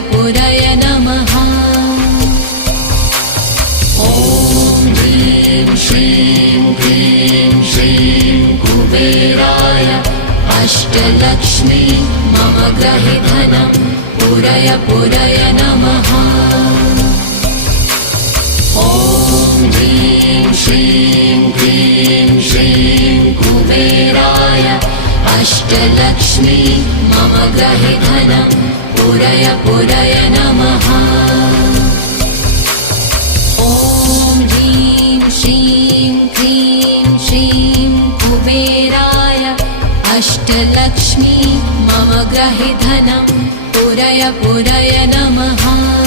पुरय नमः। ॐ ह्रीं श्रीं क्लीं श्रीं कुबेराय अष्टलक्ष्मी मम गृहे धनं पुरय नमः। ॐ ह्रीं श्रीं क्लीं श्रीं कुबेराय अष्टलक्ष्मी मम गृहे धनं पुरय नमः। ॐ ह्रीं श्रीं क्लीं श्रीं कुबेराय अष्टलक्ष्मी मम गृहे धनं पुरय नमः।